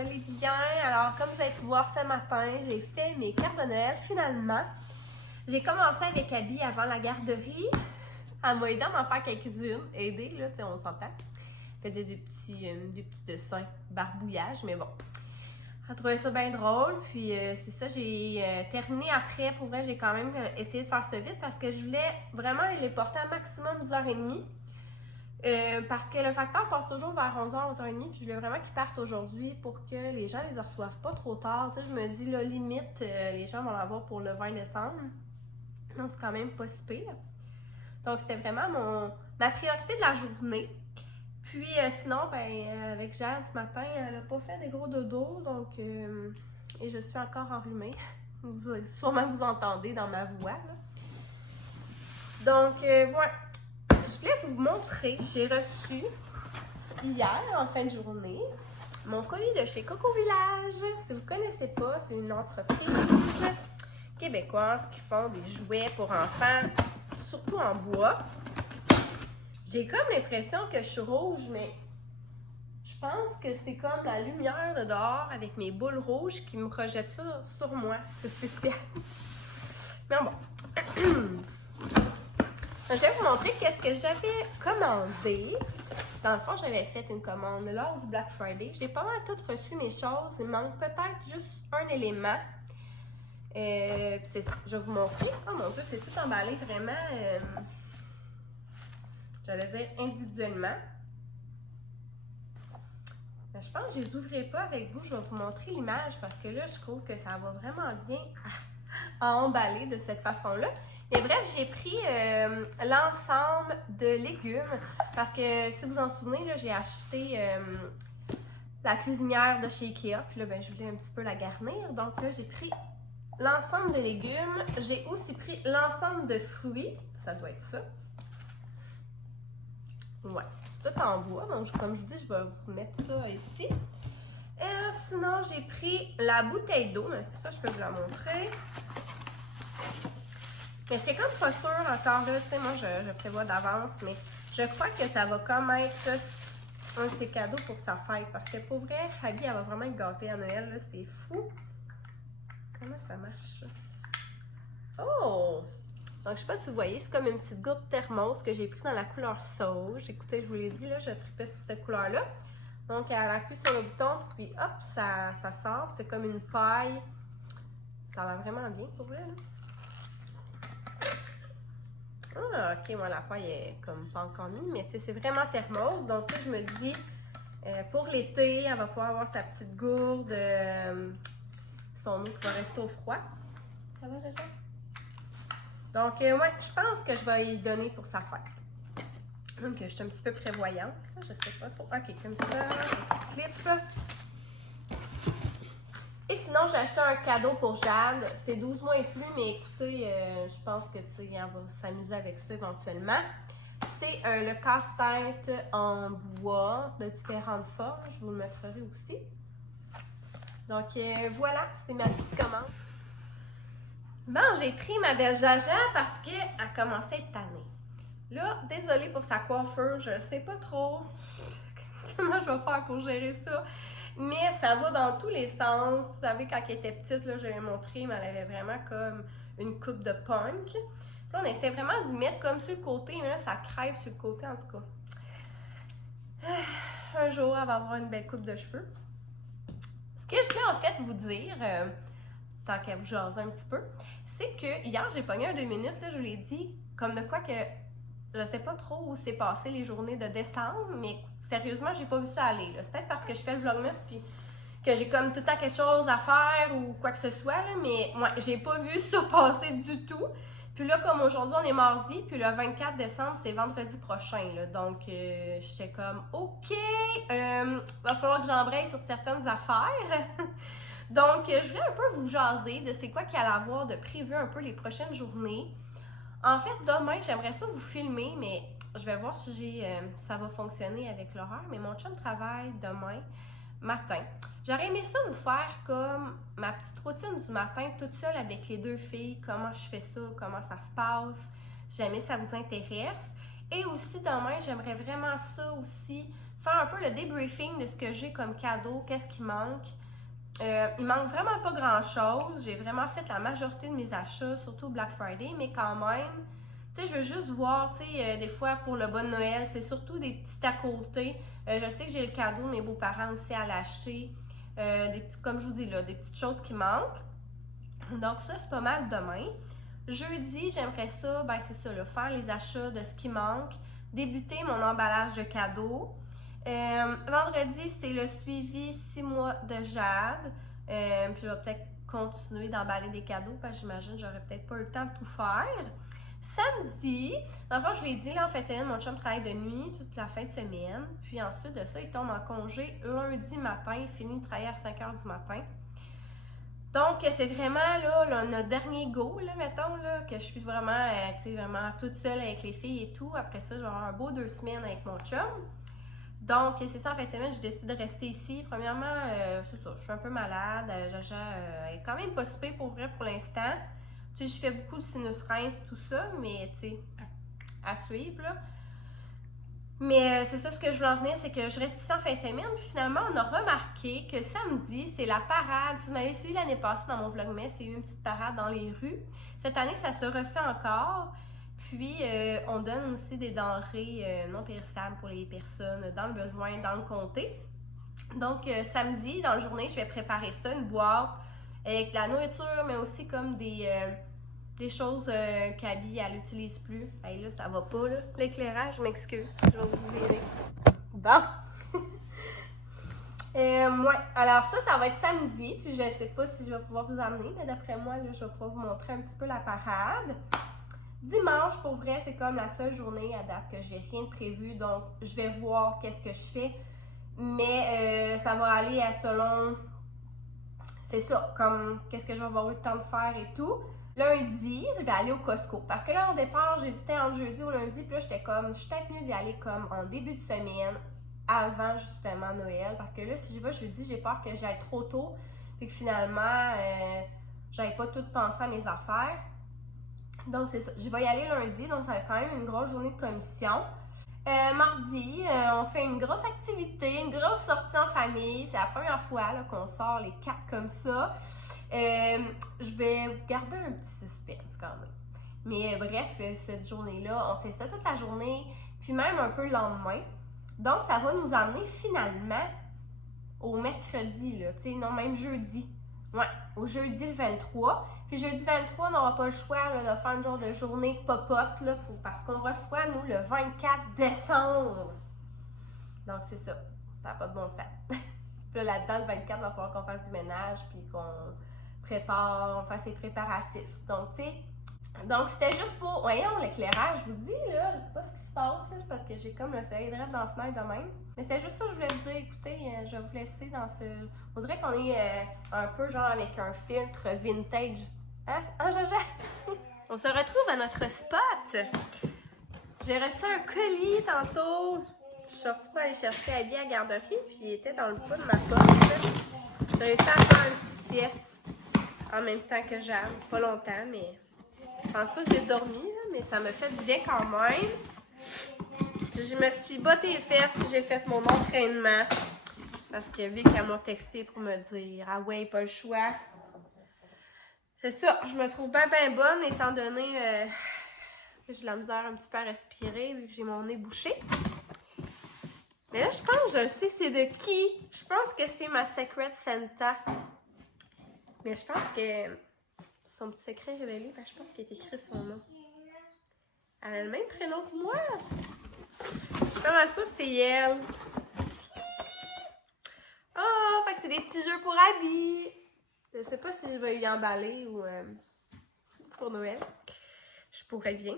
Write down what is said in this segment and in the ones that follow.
allez bien? Alors, comme vous allez pu voir ce matin, j'ai fait mes cartes de Noël finalement. J'ai commencé avec Abby avant la garderie. Elle m'a aidé à m'en faire quelques-unes. Aider, là, tu sais, on s'entend. Fait des petits dessins, barbouillage, mais bon. Elle trouvait ça bien drôle. Puis, c'est ça, j'ai terminé après. Pour vrai, j'ai quand même essayé de faire ça vite parce que je voulais vraiment les porter à maximum 10h30. Parce que le facteur passe toujours vers 11h, 11h30, puis je voulais vraiment qu'ils partent aujourd'hui pour que les gens les reçoivent pas trop tard. Tu sais, je me dis, là, limite, les gens vont l'avoir pour le 20 décembre. Donc, c'est quand même pas si pire. Donc, c'était vraiment ma priorité de la journée. Puis, sinon, ben, avec Jeanne, ce matin, elle n'a pas fait des gros dodos, donc, et je suis encore enrhumée. Sûrement vous entendez dans ma voix, là. Donc, voilà. Je voulais vous montrer, j'ai reçu hier, en fin de journée, mon colis de chez Coco Village. Si vous ne connaissez pas, c'est une entreprise québécoise qui font des jouets pour enfants, surtout en bois. J'ai comme l'impression que je suis rouge, mais je pense que c'est comme la lumière de dehors avec mes boules rouges qui me rejettent ça sur moi. C'est spécial. Mais bon. Je vais vous montrer qu'est-ce que j'avais commandé. Dans le fond, j'avais fait une commande lors du Black Friday. J'ai pas mal tout reçu mes choses. Il me manque peut-être juste un élément. C'est ça. Je vais vous montrer. Oh mon Dieu, c'est tout emballé vraiment, j'allais dire individuellement. Mais je pense que je les ouvrirai pas avec vous. Je vais vous montrer l'image parce que là, je trouve que ça va vraiment bien à emballer de cette façon-là. Mais bref, j'ai pris l'ensemble de légumes parce que si vous en souvenez, là, j'ai acheté la cuisinière de chez Ikea. Puis là, ben, je voulais un petit peu la garnir. Donc là, j'ai pris l'ensemble de légumes. J'ai aussi pris l'ensemble de fruits. Ça doit être ça. Ouais, c'est tout en bois. Donc, comme je vous dis, je vais vous mettre ça ici. Et sinon, j'ai pris la bouteille d'eau. C'est ça, je peux vous la montrer. Mais je suis comme pas sûre encore là, tu sais, moi je prévois d'avance, mais je crois que ça va comme être un de ses cadeaux pour sa fête. Parce que pour vrai, Abby, elle va vraiment être gâtée à Noël, là, c'est fou. Comment ça marche ça? Oh! Donc je sais pas si vous voyez, c'est comme une petite gourde thermos que j'ai pris dans la couleur sauge. Écoutez, je vous l'ai dit, là, je tripais sur cette couleur-là. Donc elle appuie sur le bouton, puis hop, ça sort. C'est comme une paille. Ça va vraiment bien pour vrai, là. Ah, ok, moi la paille est comme pas encore mise, mais tu sais, c'est vraiment thermos. Donc là, je me dis, pour l'été, elle va pouvoir avoir sa petite gourde, son eau qui va rester au froid. Ça va, Jaja? Donc, ouais, je pense que je vais y donner pour sa fête. Donc, je suis un petit peu prévoyante, là, je sais pas trop. Ok, comme ça clip. Et sinon, j'ai acheté un cadeau pour Jade. C'est 12 mois et plus, mais écoutez, je pense que tu sais, elle va s'amuser avec ça éventuellement. C'est le casse-tête en bois de différentes formes. Je vous le mettrai aussi. Donc voilà, c'est ma petite commande. Bon, j'ai pris ma belle Jaja parce qu'elle commençait à être tannée. Là, désolée pour sa coiffure, je ne sais pas trop comment je vais faire pour gérer ça. Mais ça va dans tous les sens. Vous savez, quand elle était petite, là, je l'ai montré, mais elle avait vraiment comme une coupe de punk. Puis là, on essaie vraiment d'y mettre comme sur le côté, mais là, ça crève sur le côté, en tout cas. Un jour, elle va avoir une belle coupe de cheveux. Ce que je voulais en fait vous dire, tant qu'elle vous jase un petit peu, c'est que hier, j'ai pogné un 2 minutes, là, je vous l'ai dit, comme de quoi que je sais pas trop où s'est passé les journées de décembre, mais sérieusement, j'ai pas vu ça aller. C'est peut-être parce que je fais le vlogmas puis que j'ai comme tout le temps quelque chose à faire ou quoi que ce soit, là, mais moi, j'ai pas vu ça passer du tout. Puis là, comme aujourd'hui, on est mardi, puis le 24 décembre, c'est vendredi prochain, là, donc j'étais comme, ok, va falloir que j'embraye sur certaines affaires. Donc, je voulais un peu vous jaser de c'est quoi qu'il y allait avoir de prévu un peu les prochaines journées. En fait, demain, j'aimerais ça vous filmer, mais je vais voir si ça va fonctionner avec l'horaire. Mais mon chum travaille demain matin. J'aurais aimé ça vous faire comme ma petite routine du matin, toute seule avec les deux filles, comment je fais ça, comment ça se passe, si jamais ça vous intéresse. Et aussi demain, j'aimerais vraiment ça aussi, faire un peu le débriefing de ce que j'ai comme cadeau, qu'est-ce qui manque. Il manque vraiment pas grand-chose. J'ai vraiment fait la majorité de mes achats, surtout Black Friday, mais quand même, tu sais, je veux juste voir, tu sais, des fois pour le bon Noël, c'est surtout des petits à côté. Je sais que j'ai le cadeau de mes beaux-parents aussi à l'acheter. Des petits, comme je vous dis là, des petites choses qui manquent. Donc ça, c'est pas mal demain. Jeudi, j'aimerais ça, ben c'est ça, là, faire les achats de ce qui manque, débuter mon emballage de cadeaux. Vendredi, c'est le suivi 6 mois de Jade. Puis je vais peut-être continuer d'emballer des cadeaux parce que j'imagine que j'aurais peut-être pas eu le temps de tout faire. Samedi, enfin je l'ai dit, là en fait, mon chum travaille de nuit toute la fin de semaine. Puis ensuite de ça, il tombe en congé lundi matin. Il finit de travailler à 5 h du matin. Donc, c'est vraiment là, notre dernier go, là, mettons, là, que je suis vraiment, vraiment toute seule avec les filles et tout. Après ça, je vais avoir un beau 2 semaines avec mon chum. Donc, c'est ça, en fin de semaine, j'ai décidé de rester ici. Premièrement, c'est ça, je suis un peu malade. Jaja est quand même pas si pire pour vrai pour l'instant. Tu sais, je fais beaucoup de sinus rince, tout ça, mais tu sais, à suivre, là. Mais c'est ça, ce que je voulais en venir, c'est que je reste ici en fin de semaine. Puis finalement, on a remarqué que samedi, c'est la parade. Si vous m'avez suivi l'année passée dans mon vlogmas, il y a eu une petite parade dans les rues. Cette année, ça se refait encore. Puis, on donne aussi des denrées non périssables pour les personnes dans le besoin, dans le comté. Donc, samedi, dans la journée, je vais préparer ça, une boîte avec de la nourriture, mais aussi comme des choses qu'Abby, elle n'utilise plus. Hey, là, ça va pas, là. L'éclairage, je m'excuse. Je vais vous virer. Bon. Ouais. Alors ça va être samedi. Puis je sais pas si je vais pouvoir vous amener, mais d'après moi, là, je vais pouvoir vous montrer un petit peu la parade. Dimanche, pour vrai, c'est comme la seule journée à date que j'ai rien de prévu. Donc, je vais voir qu'est-ce que je fais. Mais ça va aller à selon... C'est ça, comme qu'est-ce que je vais avoir eu le temps de faire et tout. Lundi, je vais aller au Costco. Parce que là, au départ, j'hésitais entre jeudi ou lundi. Puis là, j'étais peut-être mieux d'y aller comme en début de semaine, avant justement Noël. Parce que là, si j'y vais jeudi, j'ai peur que j'aille trop tôt. Puis que finalement, j'avais pas tout pensé à mes affaires. Donc, c'est ça. Je vais y aller lundi. Donc, ça va être quand même une grosse journée de commission. Mardi, on fait une grosse activité, une grosse sortie en famille. C'est la première fois qu'on sort les 4 comme ça. Je vais vous garder un petit suspense quand même. Mais bref, cette journée-là, on fait ça toute la journée, puis même un peu le lendemain. Donc, ça va nous emmener finalement au mercredi, là, tu sais, non, même jeudi. Ouais, au jeudi le 23. Puis jeudi 23, on n'aura pas le choix là, de faire une genre de journée pop-up, là, parce qu'on reçoit, nous, le 24 décembre. Donc, c'est ça. Ça n'a pas de bon sens. Puis là-dedans, le 24, il va falloir qu'on fasse du ménage, puis qu'on prépare, on fasse les préparatifs. Donc, tu sais, donc c'était juste pour, voyons, l'éclairage, je vous dis, là, je sais pas ce qui se passe, c'est parce que j'ai comme le soleil direct dans la fenêtre de même. Mais c'était juste ça que je voulais vous dire, écoutez, je vais vous laisser dans ce... On dirait qu'on est un peu genre avec un filtre vintage. Hein, Jaja? On se retrouve à notre spot. J'ai reçu un colis tantôt. Je suis sortie pour aller chercher Abby à la garderie, puis il était dans le bas de ma porte. J'ai réussi à faire une petite sieste en même temps que j'aime. Pas longtemps, mais je pense pas que j'ai dormi, là, mais ça me fait du bien quand même. Je me suis bottée les fesses, j'ai fait mon entraînement. Parce que Vic, elle m'a texté pour me dire « Ah ouais, pas le choix. » C'est ça, je me trouve bien bonne étant donné que j'ai de la misère un petit peu à respirer vu que j'ai mon nez bouché. Mais là, je pense que je sais c'est de qui. Je pense que c'est ma Secret Santa. Mais je pense que son petit secret révélé, parce que je pense qu'il est écrit son nom. Elle a le même prénom que moi. Je suis pas mal sûre que c'est elle. Oh, fait que c'est des petits jeux pour Abby. Je sais pas si je vais y emballer ou pour Noël. Je pourrais bien.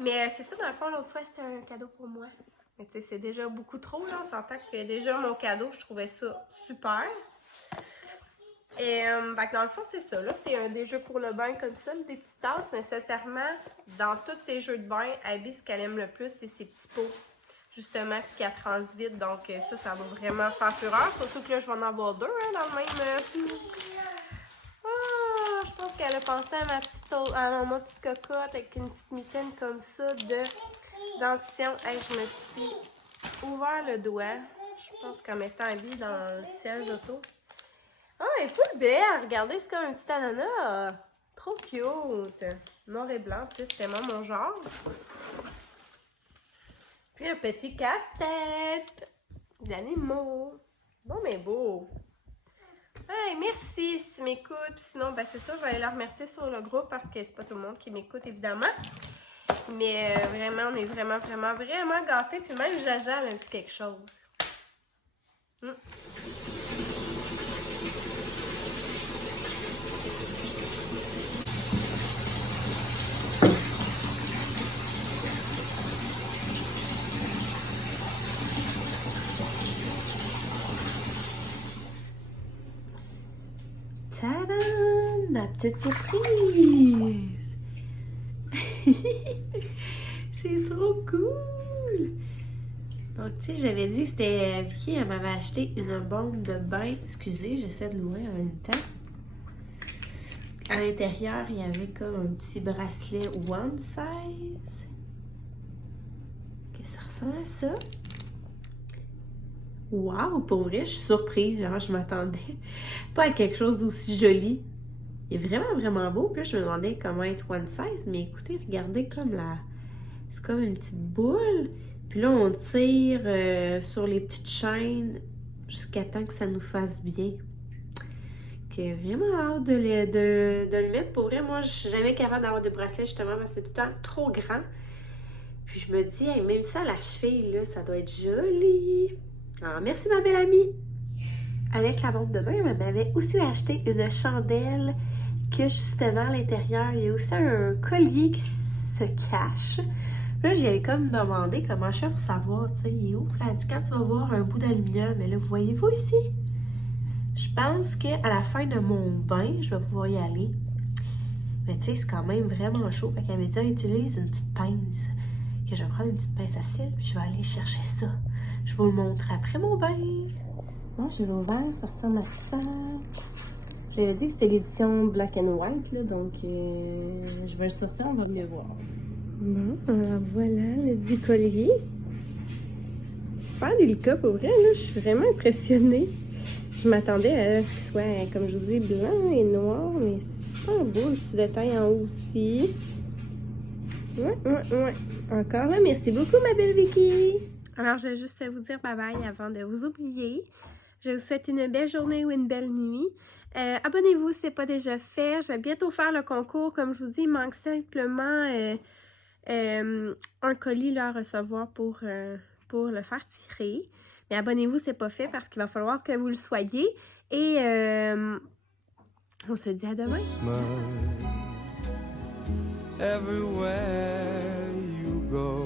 Mais c'est ça, dans le fond, l'autre fois, c'était un cadeau pour moi. Mais tu sais, c'est déjà beaucoup trop, là. On s'entend que déjà, mon cadeau, je trouvais ça super. Et fait que dans le fond, c'est ça. Là, c'est des jeux pour le bain comme ça, des petites tasses. Nécessairement, dans tous ces jeux de bain, Abby, ce qu'elle aime le plus, c'est ces petits pots. Justement, puis qu'elle transvite. Donc, ça va vraiment faire fureur. Surtout que là, je vais en avoir 2 hein, dans le même. Ah, je pense qu'elle a pensé à ma petite cocotte avec une petite mitaine comme ça de dentition. Hey, je me suis ouvert le doigt. Je pense qu'en mettant habillé dans le siège d'auto. Ah, elle est full belle! Regardez, c'est comme un petit ananas. Trop cute! Noir et blanc, plus c'était moi mon genre. Puis un petit casse-tête d'animaux. Bon, mais beau. Hey, merci si tu m'écoutes. Sinon, ben c'est ça, je vais aller leur remercier sur le groupe parce que c'est pas tout le monde qui m'écoute, évidemment. Mais vraiment, on est vraiment gâtés. Puis même Jaja, elle a dit quelque chose. Tadam! Ma petite surprise! C'est trop cool! Donc, tu sais, j'avais dit que c'était Vicky, elle m'avait acheté une bombe de bain. Excusez, j'essaie de l'ouvrir en même temps. À l'intérieur, il y avait comme un petit bracelet one size. Que ça ressemble à ça. Wow, pour vrai, je suis surprise. Genre, je m'attendais pas à quelque chose d'aussi joli. Il est vraiment beau. Puis je me demandais comment être one size. Mais écoutez, regardez comme la... C'est comme une petite boule. Puis là, on tire sur les petites chaînes jusqu'à temps que ça nous fasse bien. J'ai vraiment hâte de le mettre. Pour vrai, moi, je suis jamais capable d'avoir des bracelets justement parce que c'est tout le temps trop grand. Puis je me dis, hey, même ça, la cheville, là, ça doit être joli. Alors, merci ma belle amie. Avec la bombe de bain, elle m'avait aussi acheté une chandelle que justement à l'intérieur, il y a aussi un collier qui se cache. Là, j'avais comme demandé comment je fais pour savoir, tu sais, il est où? Puis elle a dit, quand tu vas voir un bout d'aluminium, mais là, vous voyez-vous ici? Je pense qu'à la fin de mon bain, je vais pouvoir y aller. Mais tu sais, c'est quand même vraiment chaud. Fait qu'elle m'a dit, utilise une petite pince. Que je vais prendre une petite pince à cils, puis je vais aller chercher ça. Je vous le montre après mon bain. Bon, je l'ai ouvert, ça ressemble à ça. Je l'avais dit que c'était l'édition Black and White, là, donc je vais le sortir, on va venir voir. Bon, alors voilà le dit collier. Super délicat pour vrai, là, je suis vraiment impressionnée. Je m'attendais à ce qu'il soit, comme je vous dis, blanc et noir, mais c'est super beau, le petit détail en haut aussi. Ouais. Encore là, merci beaucoup ma belle Vicky. Alors, je vais juste vous dire bye-bye avant de vous oublier. Je vous souhaite une belle journée ou une belle nuit. Abonnez-vous si ce n'est pas déjà fait. Je vais bientôt faire le concours. Comme je vous dis, il manque simplement un colis là, à recevoir pour le faire tirer. Mais abonnez-vous si ce n'est pas fait parce qu'il va falloir que vous le soyez. Et on se dit à demain. Everywhere you go.